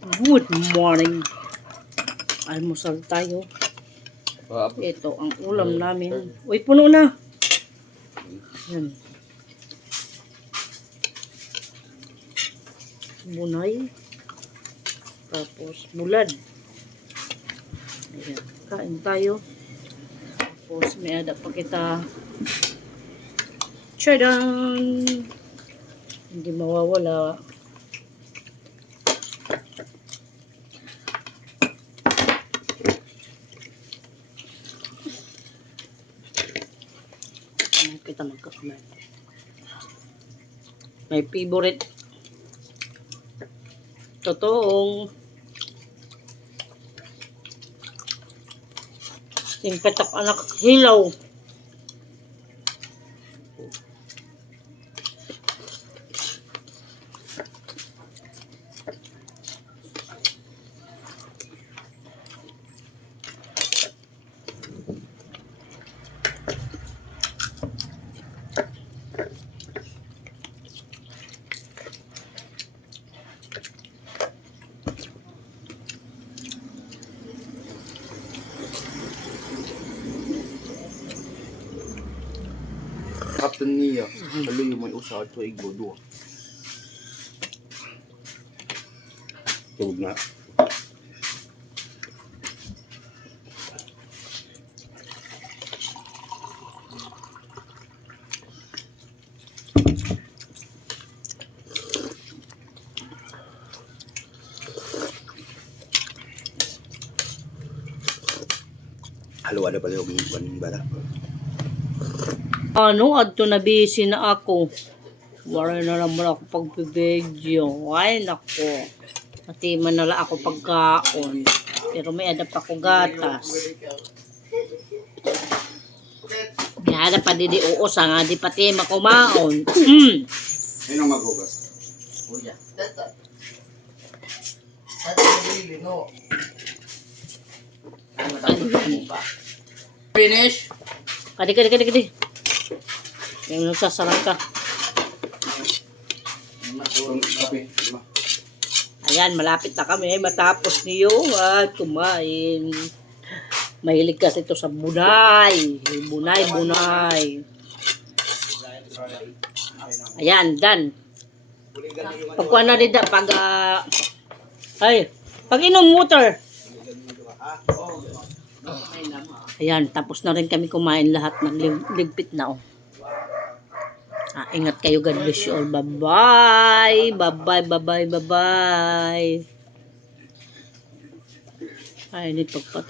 Good morning. Almusal tayo. Ito ang ulam namin. Uy, puno na. Yan. Bunay. Tapos bulad. Ayan. Kain tayo. Tapos may ada pa kita. Tchadan! Hindi mawawala. Kita magkakamay. May favorite. Totoong yung katak anak hilaw. Kapten niya, halo yung may usaw at igbo doon. Tugod na. Halo ada pala yung bala. Ano, adto na busy na ako. Wala na naman ako pag-video. Ay, nako. Pati man nala ako pagkaon. Pero may adap ako gatas. May adap pa di uos. Nga di pati makumaon. Sino magugas? Kuya. Tata. Tata nabili, no? Finish? Kadi. Yung nagsasarang ka. Ayan, malapit na kami. Matapos niyo at kumain. Mahilig kasi ito sa bunay. Bunay. Ayan, done. Pagkuha na rin pag inom water. Ayan, tapos na rin kami kumain lahat. Nagligpit na oh. Ingat kayo. God bless you all. Bye-bye. Bye-bye. Ay, need pagpat.